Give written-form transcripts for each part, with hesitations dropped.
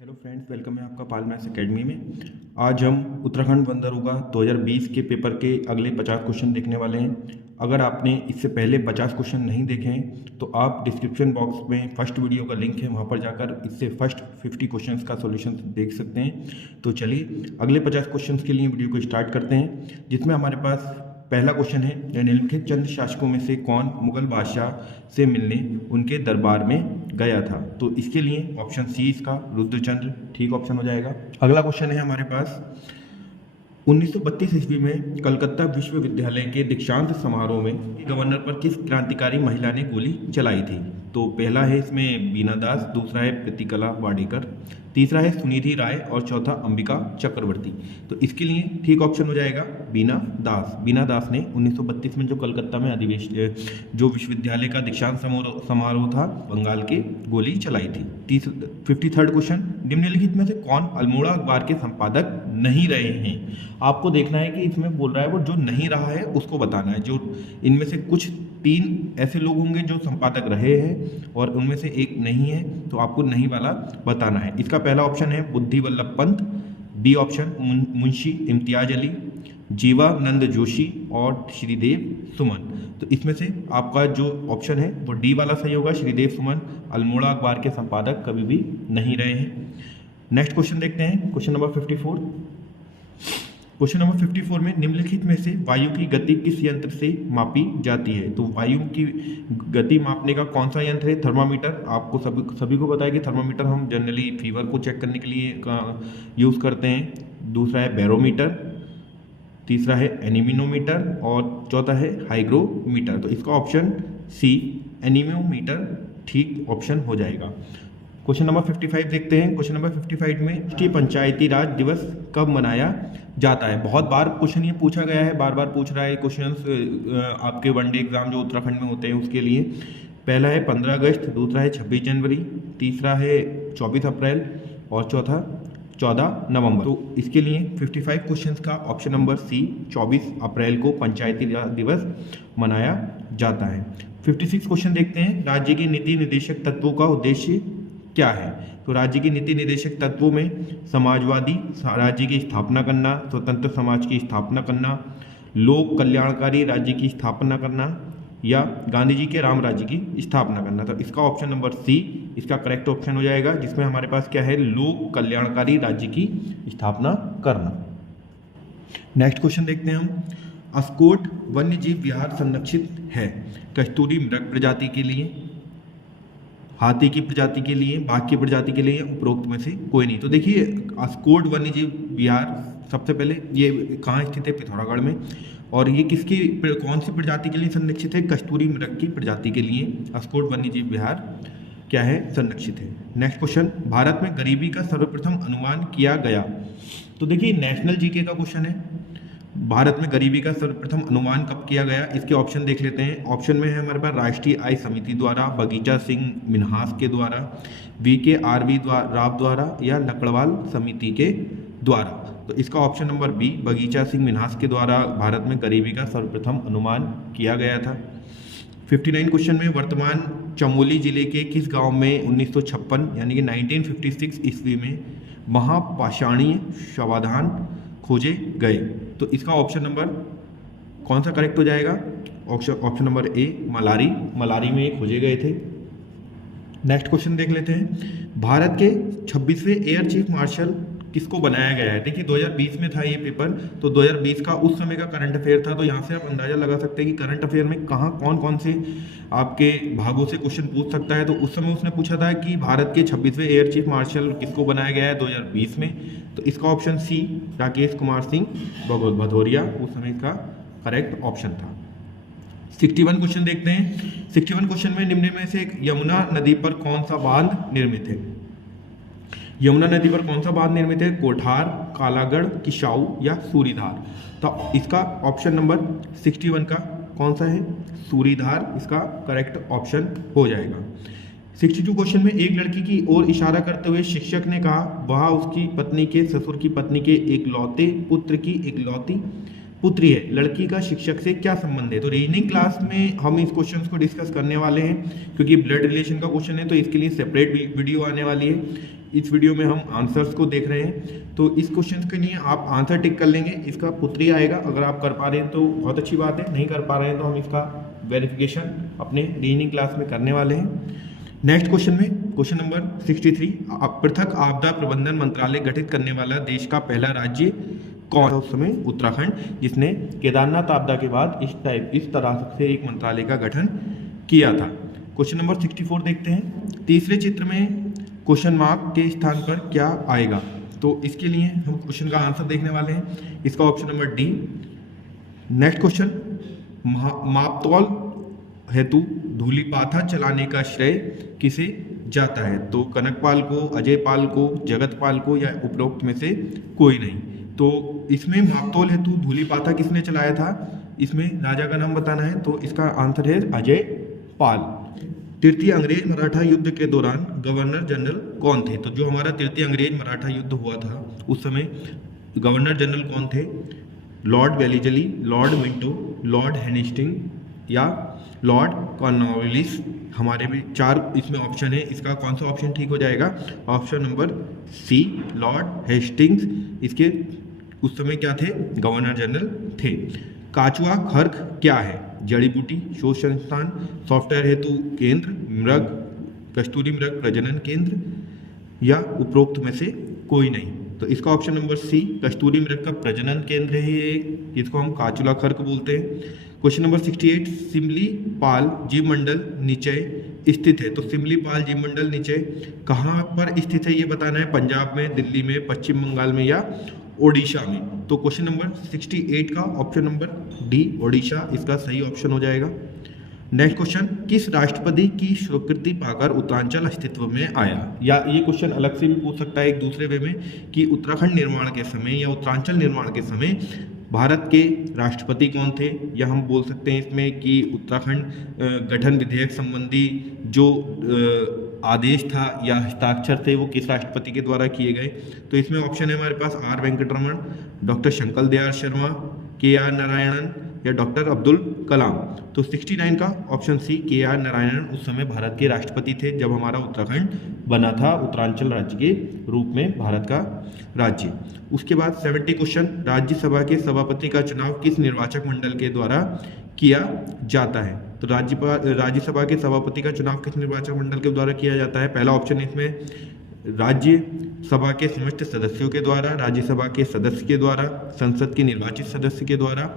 Hello friends, welcome है आपका पाल maths academy में। आज हम उत्तराखंड वन दरोगा 2020 के पेपर के अगले 50 क्वेश्चन देखने वाले हैं। अगर आपने इससे पहले 50 क्वेश्चन नहीं देखे हैं तो आप डिस्क्रिप्शन बॉक्स में फर्स्ट वीडियो का लिंक है, वहां पर जाकर इससे फर्स्ट 50 क्वेश्चंस का सॉल्यूशन देख सकते हैं। तो चलिए अगले 50 क्वेश्चंस के लिए वीडियो को स्टार्ट करते हैं, जिसमें हमारे पास पहला क्वेश्चन है, निम्नलिखित चंद शासकों में से कौन मुगल बादशाह से मिलने उनके दरबार में गया था। तो इसके लिए ऑप्शन सी इसका रुद्रचंद्र ठीक ऑप्शन हो जाएगा। अगला क्वेश्चन है हमारे पास, 1932 ईस्वी में कलकत्ता विश्वविद्यालय के दीक्षांत समारोह में गवर्नर पर किस क्रांतिकारी महिला ने गोली चलाई थी। तो पहला है इसमें बीना दास, दूसरा है प्रतिकला वाडेकर, तीसरा है सुनिधि राय और चौथा अंबिका चक्रवर्ती। तो इसके लिए ठीक ऑप्शन हो जाएगा बीना दास। बीना दास ने 1932 में जो कलकत्ता में जो विश्वविद्यालय का दीक्षांत समारोह था बंगाल के, गोली चलाई थी। 53rd क्वेश्चन, निम्नलिखित में से कौन अल्मोड़ा अखबार के संपादक नहीं रहे हैं। आपको देखना है कि इसमें बोल रहा है वो जो नहीं रहा है उसको बताना है। जो इनमें से कुछ 3 ऐसे लोग होंगे जो संपादक रहे हैं और उनमें से एक नहीं है, तो आपको नहीं वाला बताना है। इसका पहला ऑप्शन है बुद्धि वल्लभ पंत, बी ऑप्शन मुंशी इम्तियाज अली, जीवानंद जोशी और श्रीदेव सुमन। तो इसमें से आपका जो ऑप्शन है वो डी वाला सही होगा। श्रीदेव सुमन अल्मोड़ा अखबार के संपादक कभी भी नहीं रहे हैं। नेक्स्ट क्वेश्चन देखते हैं, क्वेश्चन नंबर 54। क्वेश्चन नंबर 54 में निम्नलिखित में से वायु की गति किस यंत्र से मापी जाती है। तो वायु की गति मापने का कौन सा यंत्र है। थर्मामीटर। आपको सभी को पता है कि थर्मामीटर हम जनरली फीवर को चेक करने के लिए यूज़ करते हैं। दूसरा है बैरोमीटर, तीसरा है एनीमिनोमीटर और चौथा है हाइग्रोमीटर। तो इसका ऑप्शन सी एनीमोमीटर ठीक ऑप्शन हो जाएगा। क्वेश्चन नंबर 55 देखते हैं। क्वेश्चन नंबर 55 में राष्ट्रीय पंचायती राज दिवस कब मनाया जाता है। बहुत बार क्वेश्चन ये पूछा गया है, बार बार पूछ रहा है क्वेश्चन आपके वनडे एग्जाम जो उत्तराखंड में होते हैं उसके लिए। पहला है 15 अगस्त, दूसरा है 26 जनवरी, तीसरा है 24 अप्रैल और चौथा 14 नवंबर। तो इसके लिए 55 क्वेश्चंस का ऑप्शन नंबर सी 24 अप्रैल को पंचायती राज दिवस मनाया जाता है। 56 क्वेश्चन देखते हैं, राज्य के नीति निर्देशक तत्वों का उद्देश्य क्या है। तो राज्य की नीति निर्देशक तत्वों में समाजवादी राज्य की स्थापना करना, स्वतंत्र समाज की स्थापना करना, लोक कल्याणकारी राज्य की स्थापना करना या गांधी जी के राम राज्य की स्थापना करना। तो इसका ऑप्शन नंबर सी इसका करेक्ट ऑप्शन हो जाएगा, जिसमें हमारे पास क्या है, लोक कल्याणकारी राज्य की स्थापना करना। नेक्स्ट क्वेश्चन देखते हैं हम, अस्कोट वन्य जीव विहार संरक्षित है कस्तूरी मृग प्रजाति के लिए, हाथी की प्रजाति के लिए, बाघ की प्रजाति के लिए, उपरोक्त में से कोई नहीं। तो देखिए अस्कोट वन्य जीव विहार सबसे पहले ये कहाँ स्थित है, पिथौरागढ़ में। और ये किसकी कौन सी प्रजाति के लिए संरक्षित है, कस्तूरी मृग की प्रजाति के लिए अस्कोट वन्य जीव विहार क्या है, संरक्षित है। नेक्स्ट क्वेश्चन, भारत में गरीबी का सर्वप्रथम अनुमान किया गया। तो देखिए नेशनल जीके का क्वेश्चन है, भारत में गरीबी का सर्वप्रथम अनुमान कब किया गया। इसके ऑप्शन देख लेते हैं। ऑप्शन में है हमारे पास राष्ट्रीय आय समिति द्वारा, बगीचा सिंह मिन्हास के द्वारा, VKRV राव द्वारा या लकड़वाल समिति के द्वारा। तो इसका ऑप्शन नंबर बी बगीचा सिंह मिन्हास के द्वारा भारत में गरीबी का सर्वप्रथम अनुमान किया गया था। 59 क्वेश्चन में, वर्तमान चमोली जिले के किस गांव में 1956 यानी कि 1956 ईस्वी में महापाषाणीय शवाधान खोजे गए। तो इसका ऑप्शन नंबर कौन सा करेक्ट हो जाएगा, ऑप्शन नंबर ए मलारी में खोजे गए थे। नेक्स्ट क्वेश्चन देख लेते हैं, भारत के 26वें एयर चीफ मार्शल किसको बनाया गया है। देखिए 2020 में था ये पेपर, तो 2020 का उस समय का करंट अफेयर था। तो यहाँ से आप अंदाजा लगा सकते हैं कि करंट अफेयर में कहाँ कौन से आपके भागों से क्वेश्चन पूछ सकता है। तो उस समय उसने पूछा था कि भारत के 26वें एयर चीफ मार्शल किसको बनाया गया है 2020 में। तो इसका ऑप्शन सी राकेश कुमार सिंह भदौरिया उस समय का करेक्ट ऑप्शन था। 61 क्वेश्चन देखते हैं। 61 क्वेश्चन में निम्न में से यमुना नदी पर कौन सा बांध निर्मित है। यमुना नदी पर कौन सा बांध निर्मित है, कोठार, कालागढ़, किसाऊ या सूरीधार। तो इसका ऑप्शन नंबर 61 का कौन सा है, सूरीधार इसका करेक्ट ऑप्शन हो जाएगा। 62 क्वेश्चन में, एक लड़की की ओर इशारा करते हुए शिक्षक ने कहा वह उसकी पत्नी के ससुर की पत्नी के एकलौते पुत्र की एकलौती पुत्री है, लड़की का शिक्षक से क्या संबंध है। तो रीजनिंग क्लास में हम इस क्वेश्चन को डिस्कस करने वाले हैं, क्योंकि ब्लड रिलेशन का क्वेश्चन है तो इसके लिए सेपरेट वीडियो आने वाली है। इस वीडियो में हम आंसर्स को देख रहे हैं, तो इस क्वेश्चन के लिए आप आंसर टिक कर लेंगे। इसका पुत्री आएगा, अगर आप कर पा रहे हैं तो बहुत अच्छी बात है, नहीं कर पा रहे हैं तो हम इसका वेरिफिकेशन अपने रीजनिंग क्लास में करने वाले हैं। नेक्स्ट क्वेश्चन में क्वेश्चन नंबर 63, पृथक आपदा प्रबंधन मंत्रालय गठित करने वाला देश का पहला राज्य कौन था उस समय। उत्तराखंड, जिसने केदारनाथ आपदा के बाद इस तरह से एक मंत्रालय का गठन किया था। क्वेश्चन नंबर 64 देखते हैं। तीसरे चित्र में क्वेश्चन मार्क के स्थान पर क्या आएगा, तो इसके लिए हम क्वेश्चन का आंसर देखने वाले हैं। इसका option number D. Next question, मापतौल हेतु धूलिपाथा चलाने का श्रेय किसे जाता है। तो कनकपाल को, अजयपाल को, जगतपाल को या उपरोक्त में से कोई नहीं। तो इसमें मापतौल हेतु धूलिपाथा किसने चलाया था, इसमें राजा का नाम बताना है, तो इसका आंसर है अजयपाल। तृतीय अंग्रेज मराठा युद्ध के दौरान गवर्नर जनरल कौन थे। तो जो हमारा तृतीय अंग्रेज मराठा युद्ध हुआ था उस समय गवर्नर जनरल कौन थे। Lord Wellesley, lord Minto, lord Hastings या लॉर्ड कॉर्नवालिस। हमारे भी 4 इसमें ऑप्शन है, इसका कौन सा ऑप्शन ठीक हो जाएगा। Option number C, Lord Hastings इसके उस समय क्या थे, गवर्नर जनरल थे। काचुआ खर्क क्या है। जड़ी बूटी, शोध संस्थान, सॉफ्टवेयर हेतु केंद्र, मृग, कस्तूरी मृग प्रजनन केंद्र या उपरोक्त में से कोई नहीं। तो इसका ऑप्शन नंबर सी, कस्तूरी मृग का प्रजनन केंद्र है ये, इसको हम काचुला खर्क बोलते हैं। क्वेश्चन नंबर 68, सिमलीपाल जीवमंडल निचय स्थित है। तो सिमलीपाल जीवमंडल निचय कहाँ पर स्थित है ये बताना है। पंजाब में, दिल्ली में, पश्चिम बंगाल में या ओडिशा में। तो क्वेश्चन नंबर 68 का ऑप्शन नंबर डी, ओडिशा, इसका सही ऑप्शन हो जाएगा। नेक्स्ट क्वेश्चन, किस राष्ट्रपति की स्वीकृति पाकर उत्तरांचल अस्तित्व में आया। या ये क्वेश्चन अलग से भी पूछ सकता है एक दूसरे वे में कि उत्तराखंड निर्माण के समय या उत्तरांचल निर्माण के समय भारत के राष्ट्रपति कौन थे, या हम बोल सकते हैं इसमें कि उत्तराखंड गठन विधेयक संबंधी जो आदेश था या हस्ताक्षर थे वो किस राष्ट्रपति के द्वारा किए गए। तो इसमें ऑप्शन है हमारे पास आर वेंकटरमण, डॉक्टर शंकर दयाल शर्मा, के आर नारायणन या डॉक्टर अब्दुल कलाम। तो 69 का ऑप्शन सी, के आर नारायणन उस समय भारत के राष्ट्रपति थे जब हमारा उत्तराखंड बना था उत्तरांचल राज्य के रूप में राज्य का राज्य। उसके बाद 70 क्वेश्चन, राज्यसभा के सभापति का चुनाव किस निर्वाचक मंडल के द्वारा किया जाता है। तो राज्यसभा के सभापति का चुनाव किस निर्वाचक मंडल के द्वारा किया जाता है। पहला ऑप्शन है इसमें राज्यसभा के समस्त सदस्यों के द्वारा, राज्यसभा के सदस्य के द्वारा, संसद के निर्वाचित सदस्य के द्वारा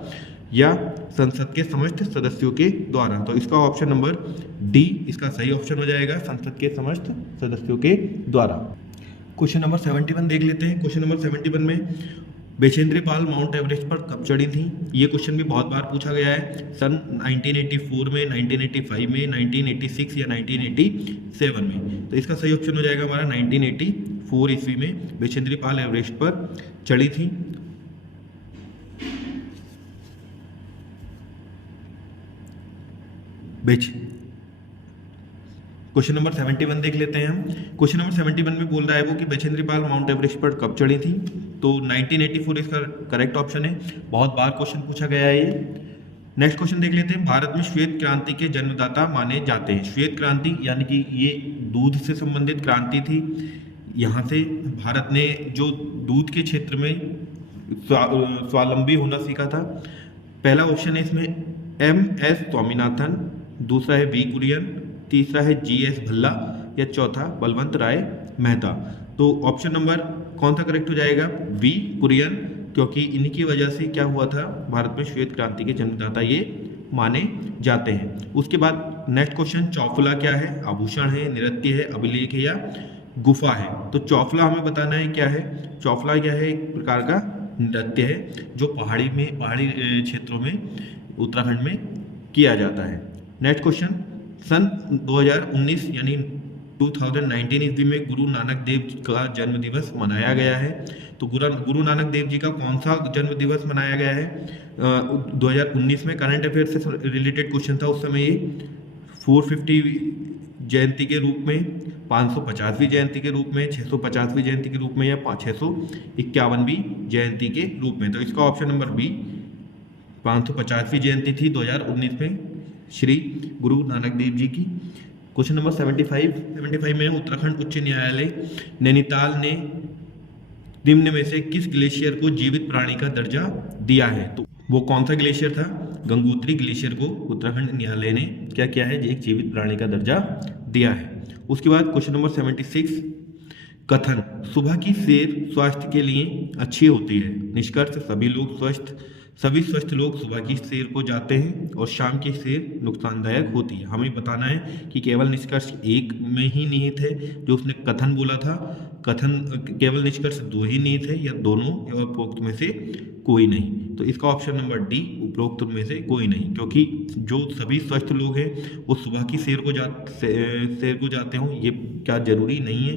या संसद के समस्त सदस्यों के द्वारा। तो इसका ऑप्शन नंबर डी इसका सही ऑप्शन हो जाएगा, संसद के समस्त सदस्यों के द्वारा। क्वेश्चन नंबर 71 देख लेते हैं। क्वेश्चन नंबर 71 में बछेंद्री पाल माउंट एवरेस्ट पर कब चढ़ी थी। ये क्वेश्चन भी बहुत बार पूछा गया है, सन 1984 में, 1985 में, 1986 या 1987 में। तो इसका सही ऑप्शन हो जाएगा हमारा 1984 ईस्वी में बछेंद्री पाल एवरेस्ट पर चढ़ी थी। क्वेश्चन नंबर 71 देख लेते हैं हम। क्वेश्चन नंबर 71 में बोल रहा है वो कि बछेंद्री पाल माउंट एवरेस्ट पर कब चढ़ी थी। तो 1984 इसका करेक्ट ऑप्शन है, बहुत बार क्वेश्चन पूछा गया है ये। नेक्स्ट क्वेश्चन देख लेते हैं। भारत में श्वेत क्रांति के जन्मदाता माने जाते हैं। श्वेत क्रांति यानी कि ये दूध से संबंधित क्रांति थी। यहाँ से भारत ने जो दूध के क्षेत्र में स्वावलंबी होना सीखा था। पहला ऑप्शन है इसमें MS स्वामीनाथन, दूसरा है V कुरियन, तीसरा है GS भल्ला या चौथा बलवंत राय मेहता। तो ऑप्शन नंबर कौन सा करेक्ट हो जाएगा, V कुरियन, क्योंकि इन्हीं की वजह से क्या हुआ था, भारत में श्वेत क्रांति के जन्मदाता ये माने जाते हैं। उसके बाद नेक्स्ट क्वेश्चन, चौफला क्या है, आभूषण है, नृत्य है, अभिलेख है या गुफा है। तो चौफला हमें बताना है क्या है। चौफला क्या है, एक प्रकार का नृत्य है जो पहाड़ी क्षेत्रों में उत्तराखंड में किया जाता है। नेक्स्ट क्वेश्चन, सन 2019 यानी 2019 ईस्वी में गुरु नानक देव जी का जन्म दिवस मनाया गया है। तो गुरु नानक देव जी का कौन सा जन्म दिवस मनाया गया है 2019 में। करंट अफेयर से रिलेटेड क्वेश्चन था उस समय ये। 450 जयंती के रूप में, 550वीं जयंती के रूप में, 650वीं जयंती के रूप में या 651वीं जयंती के रूप में। तो इसका ऑप्शन नंबर बी 550वीं जयंती थी 2019 में श्री गुरु नानक देव जी की। क्वेश्चन नंबर 75 में उत्तराखंड उच्च न्यायालय नैनीताल ने निम्न में से किस ग्लेशियर को जीवित प्राणी का दर्जा दिया है? तो वो कौन सा ग्लेशियर था? गंगोत्री ग्लेशियर को उत्तराखंड न्यायालय ने क्या किया है? एक जीवित प्राणी का दर्जा दिया है। उसके बाद क्वेश्चन नंबर 76, कथन सुबह की सैर स्वास्थ्य के लिए अच्छी होती है। निष्कर्ष सभी स्वस्थ लोग सुबह की सैर को जाते हैं और शाम की सैर नुकसानदायक होती है। हमें बताना है कि केवल निष्कर्ष एक में ही निहित है जो उसने कथन बोला था, कथन केवल निष्कर्ष दो ही निहित है या दोनों या उपरोक्त में से कोई नहीं। तो इसका ऑप्शन नंबर डी, उपरोक्त में से कोई नहीं, क्योंकि जो सभी स्वस्थ लोग हैं वो सुबह की सैर को जाते हों ये क्या जरूरी नहीं है,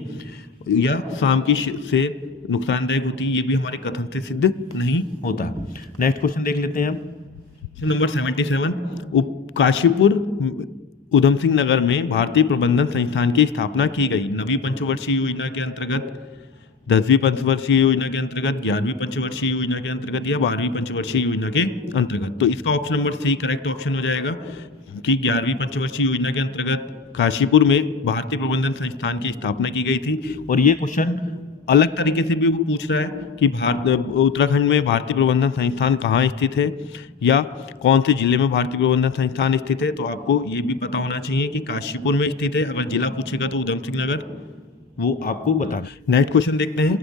या शाम की सैर नुकसानदायक होती है ये भी हमारे कथन से सिद्ध नहीं होता। नेक्स्ट क्वेश्चन देख लेते हैं आप। क्वेश्चन नंबर 77, काशीपुर उधम सिंह नगर में भारतीय प्रबंधन संस्थान की स्थापना की गई। 9वीं पंचवर्षीय योजना के अंतर्गत, 10वीं पंचवर्षीय योजना के अंतर्गत, 11वीं पंचवर्षीय योजना के अंतर्गत या 12वीं पंचवर्षीय योजना के अंतर्गत। तो इसका option number C correct option हो जाएगा कि 11वीं पंचवर्षीय योजना के अंतर्गत काशीपुर में भारतीय प्रबंधन संस्थान की स्थापना की गई थी। और ये क्वेश्चन अलग तरीके से भी वो पूछ रहा है कि उत्तराखंड में भारतीय प्रबंधन संस्थान कहाँ स्थित है या कौन से जिले में भारतीय प्रबंधन संस्थान स्थित है। तो आपको ये भी पता होना चाहिए कि काशीपुर में स्थित है। अगर जिला पूछेगा तो उधम सिंह नगर वो आपको बता। नेक्स्ट क्वेश्चन देखते हैं।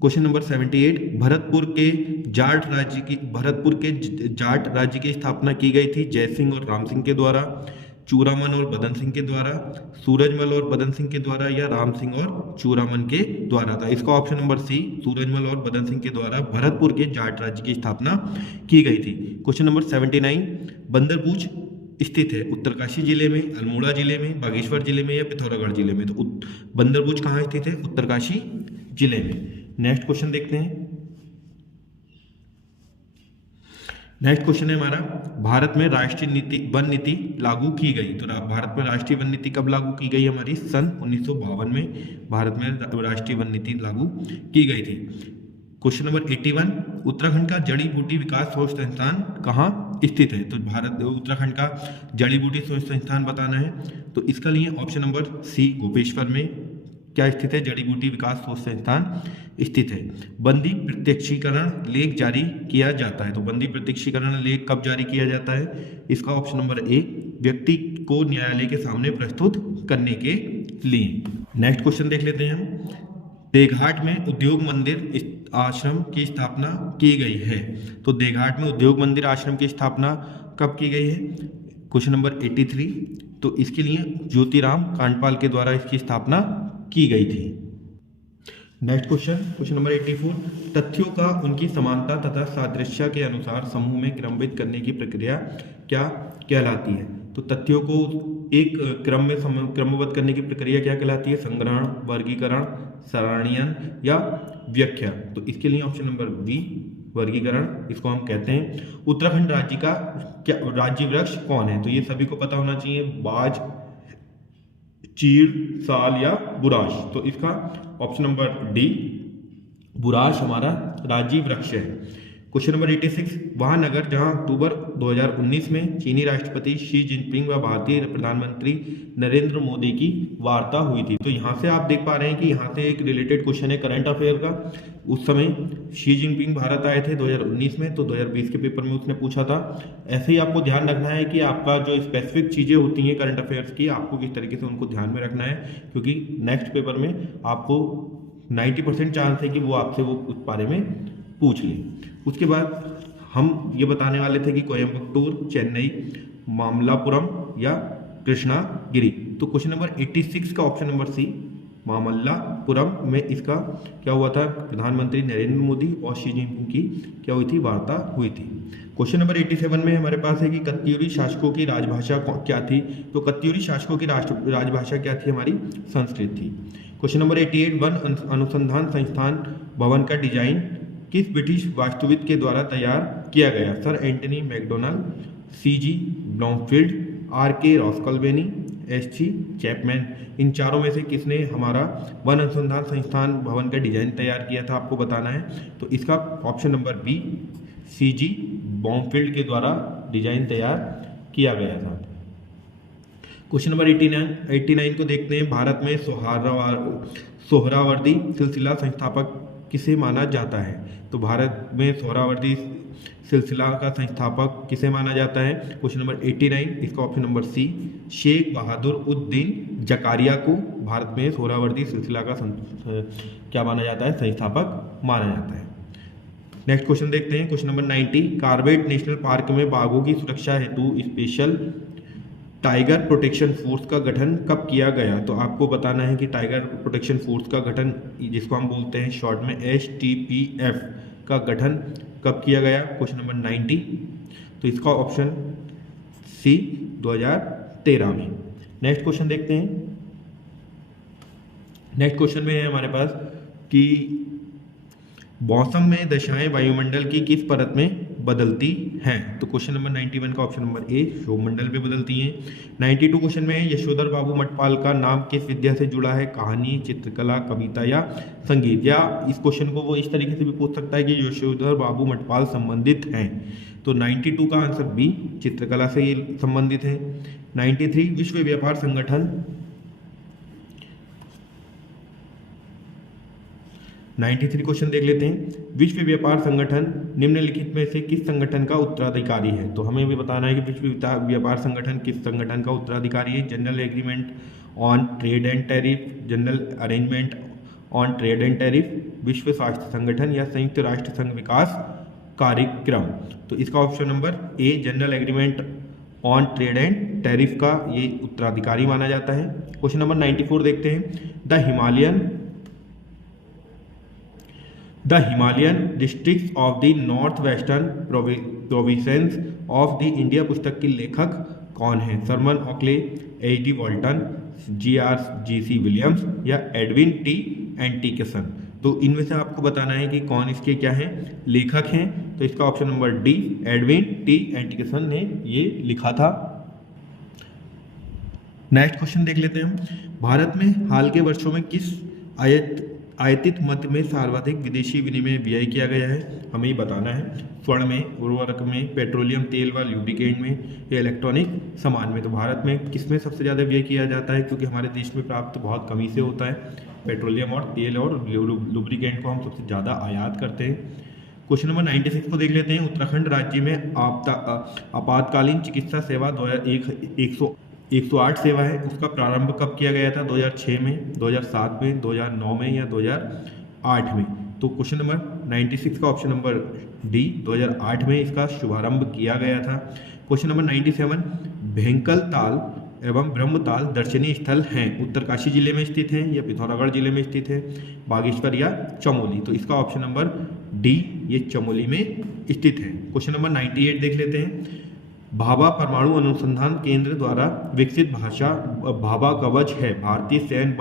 क्वेश्चन नंबर 78, भरतपुर के जाट राज्य की स्थापना की गई थी जय सिंह और राम सिंह के द्वारा, चूरामन और बदन सिंह के द्वारा, सूरजमल और बदन सिंह के द्वारा या राम सिंह और चूरामन के द्वारा था। इसका ऑप्शन नंबर सी, सूरजमल और बदन सिंह के द्वारा भरतपुर के जाट राज्य की स्थापना की गई थी। क्वेश्चन नंबर 79, बंदरपूछ स्थित है उत्तरकाशी जिले में, अल्मोड़ा जिले में, बागेश्वर जिले में या पिथौरागढ़ जिले में। तो बंदरपूछ कहाँ स्थित है? उत्तरकाशी जिले में। नेक्स्ट क्वेश्चन देखते हैं। नेक्स्ट क्वेश्चन है हमारा, भारत में राष्ट्रीय वन नीति लागू की गई। तो भारत में राष्ट्रीय वन नीति कब लागू की गई? हमारी सन 1952 में भारत में राष्ट्रीय वन नीति लागू की गई थी। क्वेश्चन नंबर 81, उत्तराखंड का जड़ी बूटी विकास शोध संस्थान कहाँ स्थित है? तो उत्तराखंड का जड़ी बूटी शोध संस्थान बताना है। तो इसका लिए ऑप्शन नंबर सी, गोपेश्वर में क्या स्थित है? जड़ी बूटी विकास शोध संस्थान स्थित है। बंदी प्रत्यक्षीकरण लेख जारी किया जाता है। तो बंदी प्रत्यक्षीकरण लेख कब जारी किया जाता है? इसका ऑप्शन नंबर ए, व्यक्ति को न्यायालय के सामने प्रस्तुत करने के लिए। नेक्स्ट क्वेश्चन देख लेते हैं हम। देघाट में उद्योग मंदिर आश्रम की स्थापना की गई है। तो देघाट में उद्योग मंदिर आश्रम की स्थापना कब की गई है? क्वेश्चन नंबर 83, तो इसके लिए ज्योतिराम कांडपाल के द्वारा इसकी स्थापना की गई थी। नेक्स्ट क्वेश्चन नंबर 84, तथ्यों का उनकी समानता तथा सादृश्य के अनुसार समूह में क्रमबद्ध करने की प्रक्रिया क्या कहलाती है? तो तथ्यों को एक क्रम में क्रमबद्ध करने की प्रक्रिया क्या कहलाती है? संग्रहण, वर्गीकरण, सारणीयन या व्याख्या। तो इसके लिए ऑप्शन नंबर बी, वर्गीकरण इसको हम कहते हैं। उत्तराखंड राज्य का क्या राज्य वृक्ष कौन है? तो ये सभी को पता होना चाहिए, बाज, चीड़, साल या बुराश। तो इसका ऑप्शन नंबर डी, बुराश हमारा राज्य वृक्ष है। क्वेश्चन नंबर 86, वह नगर जहां अक्टूबर 2019 में चीनी राष्ट्रपति शी जिनपिंग व भारतीय प्रधानमंत्री नरेंद्र मोदी की वार्ता हुई थी। तो यहाँ से आप देख पा रहे हैं कि यहाँ से एक रिलेटेड क्वेश्चन है करंट अफेयर का। उस समय शी जिनपिंग भारत आए थे 2019 में, तो 2020 के पेपर में उसने पूछा था। ऐसे ही आपको ध्यान रखना है कि आपका जो स्पेसिफिक चीज़ें होती हैं करंट अफेयर्स की, आपको किस तरीके से उनको ध्यान में रखना है, क्योंकि नेक्स्ट पेपर में आपको 90% चांस है कि वो आपसे वो उस बारे में पूछ लें। उसके बाद हम ये बताने वाले थे कि कोयम्बटूर, चेन्नई, मामल्लापुरम या कृष्णागिरी। तो क्वेश्चन नंबर 86 का ऑप्शन नंबर सी, मामल्लापुरम में इसका क्या हुआ था? प्रधानमंत्री नरेंद्र मोदी और शी जिनपिंग की क्या हुई थी? वार्ता हुई थी। क्वेश्चन नंबर 87 में हमारे पास है कि कत्यूरी शासकों की राजभाषा क्या थी? तो कत्यूरी शासकों की राजभाषा क्या थी? हमारी संस्कृत थी। क्वेश्चन नंबर 88, वन अनुसंधान संस्थान भवन का डिजाइन किस ब्रिटिश वास्तुविद के द्वारा तैयार किया गया? Sir Antony MacDonnell, C.G. Blomfield, R.K. रॉस्कलवेनी, S.G. चैपमैन। इन चारों में से किसने हमारा वन अनुसंधान संस्थान भवन का डिजाइन तैयार किया था? आपको बताना है। तो इसका ऑप्शन नंबर बी, C.G. बॉम्फील्ड के द्वारा डिजाइन तैयार किया गया था। क्वेश्चन नंबर 89 को देखते हैं। भारत में सोहरावर्दी सिलसिला संस्थापक किसे माना जाता है? तो भारत में सोहरावर्दी सिलसिला का संस्थापक किसे माना जाता है? क्वेश्चन नंबर 89, इसका ऑप्शन नंबर सी, शेख बहादुर उद्दीन जकारिया को भारत में सोहरावर्दी सिलसिला का क्या माना जाता है? संस्थापक माना जाता है। नेक्स्ट क्वेश्चन देखते हैं। Question number 90, Corbett national park में बाघों की सुरक्षा हेतु स्पेशल टाइगर प्रोटेक्शन फोर्स का गठन कब किया गया? तो आपको बताना है कि टाइगर प्रोटेक्शन फोर्स का गठन, जिसको हम बोलते हैं शॉर्ट में STPF, का गठन कब किया गया? क्वेश्चन नंबर 90, तो इसका ऑप्शन सी 2013 में। नेक्स्ट क्वेश्चन देखते हैं। नेक्स्ट क्वेश्चन में है हमारे पास कि मौसम में दशाएं वायुमंडल की किस परत में बदलती हैं? तो क्वेश्चन नंबर 91 का ऑप्शन नंबर ए, क्षोभमंडल पे बदलती हैं। 92 क्वेश्चन में है यशोधर बाबू मटपाल का नाम किस विद्या से जुड़ा है? कहानी, चित्रकला, कविता या संगीत? या इस क्वेश्चन को वो इस तरीके से भी पूछ सकता है कि यशोधर बाबू मटपाल संबंधित हैं। तो 92 का आंसर बी, चित्रकला से ये संबंधित है। 93, विश्व व्यापार संगठन 93 क्वेश्चन देख लेते हैं। विश्व व्यापार संगठन निम्नलिखित में से किस संगठन का उत्तराधिकारी है? तो हमें भी बताना है कि विश्व व्यापार संगठन किस संगठन का उत्तराधिकारी है। General agreement on trade and tariff, general arrangement on trade and tariff, विश्व स्वास्थ्य संगठन या संयुक्त राष्ट्र संघ विकास कार्यक्रम? तो इसका option number A, general agreement on trade and tariff का ये उत्तराधिकारी माना जाता है। क्वेश्चन नंबर 94 देखते हैं। The Himalayan districts of the north western provinces of the India पुस्तक के लेखक कौन है? Sherman Oakley, H.D. Walton, GRGC Williams या एडविन टी एंटिकसन? तो इनमें से आपको बताना है कि कौन इसके क्या हैं? लेखक हैं। तो इसका option number D, Edwin T Atkinson ने ये लिखा था। नेक्स्ट क्वेश्चन देख लेते हैं हम। भारत में हाल के वर्षों में किस आयातित मद में सर्वाधिक विदेशी विनिमय व्यय किया गया है? हमें ही बताना है। स्वर्ण में, उर्वरक में, पेट्रोलियम तेल व लुब्रिकेंट में या इलेक्ट्रॉनिक सामान में? तो भारत में किस में सबसे ज़्यादा व्यय किया जाता है? क्योंकि हमारे देश में प्राप्त बहुत कमी से होता है। पेट्रोलियम और तेल और लुब्रिकेंट को हम सबसे ज़्यादा आयात करते हैं। क्वेश्चन नंबर 96 को देख लेते हैं। उत्तराखंड राज्य में आपातकालीन चिकित्सा सेवा 108 सेवा है, उसका प्रारंभ कब किया गया था? 2006 में, 2007 में, 2009 में या 2008 में? तो क्वेश्चन नंबर 96 का ऑप्शन नंबर डी, 2008 में इसका शुभारंभ किया गया था। क्वेश्चन नंबर 97, भेंकल ताल एवं ब्रह्मताल दर्शनीय स्थल हैं, उत्तरकाशी जिले में स्थित हैं या पिथौरागढ़ जिले में स्थित है, बागेश्वर या चमोली? तो इसका ऑप्शन नंबर डी, ये चमोली में स्थित है। क्वेश्चन नंबर 98 देख लेते हैं। भाभा परमाणु अनुसंधान केंद्र द्वारा विकसित भाषा भाभा कवच है भारतीय सैन्य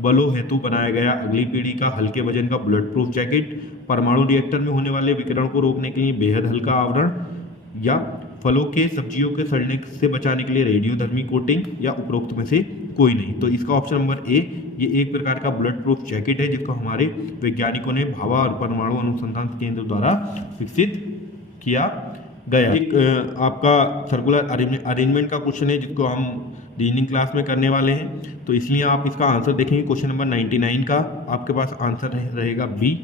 बलों हेतु बनाया गया अगली पीढ़ी का हल्के वजन का बुलेट प्रूफ जैकेट, परमाणु रिएक्टर में होने वाले विकिरण को रोकने के लिए बेहद हल्का आवरण, या फलों के सब्जियों के सड़ने से बचाने के लिए रेडियोधर्मी कोटिंग, या उपरोक्त में से कोई नहीं? तो इसका ऑप्शन नंबर ए, ये एक प्रकार का बुलेट प्रूफ जैकेट है जिसको हमारे वैज्ञानिकों ने भाभा और परमाणु अनुसंधान केंद्र द्वारा विकसित किया गया। एक आपका सर्कुलर अरेंजमेंट का क्वेश्चन है जिसको हम रीजनिंग क्लास में करने वाले हैं, तो इसलिए आप इसका आंसर देखेंगे। क्वेश्चन नंबर 99 का आपके पास आंसर रहेगा बी।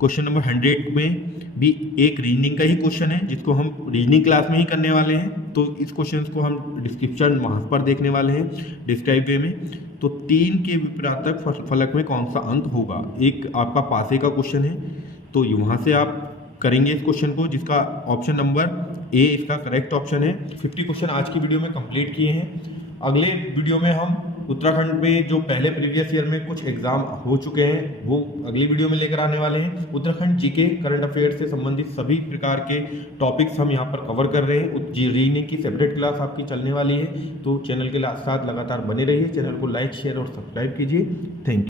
क्वेश्चन नंबर 100 में भी एक रीजनिंग का ही क्वेश्चन है जिसको हम रीजनिंग क्लास में ही करने वाले हैं, तो इस क्वेश्चन को हम डिस्क्रिप्शन वहाँ पर देखने वाले हैं डिस्क्राइब वे में। तो 3 के विपरीतक फलक में कौन सा अंक होगा? एक आपका पासे का क्वेश्चन है, तो वहाँ से आप करेंगे इस क्वेश्चन को, जिसका ऑप्शन नंबर ए इसका करेक्ट ऑप्शन है। 50 क्वेश्चन आज की वीडियो में कंप्लीट किए हैं। अगले वीडियो में हम उत्तराखंड में जो पहले प्रीवियस ईयर में कुछ एग्जाम हो चुके हैं वो अगली वीडियो में लेकर आने वाले हैं। उत्तराखंड जीके करंट अफेयर्स से संबंधित सभी प्रकार के टॉपिक्स हम यहाँ पर कवर कर रहे हैं। रीजनिंग की सेपरेट क्लास आपकी चलने वाली है, तो चैनल के साथ लगातार बने रहिए। चैनल को लाइक, शेयर और सब्सक्राइब कीजिए। Thank you.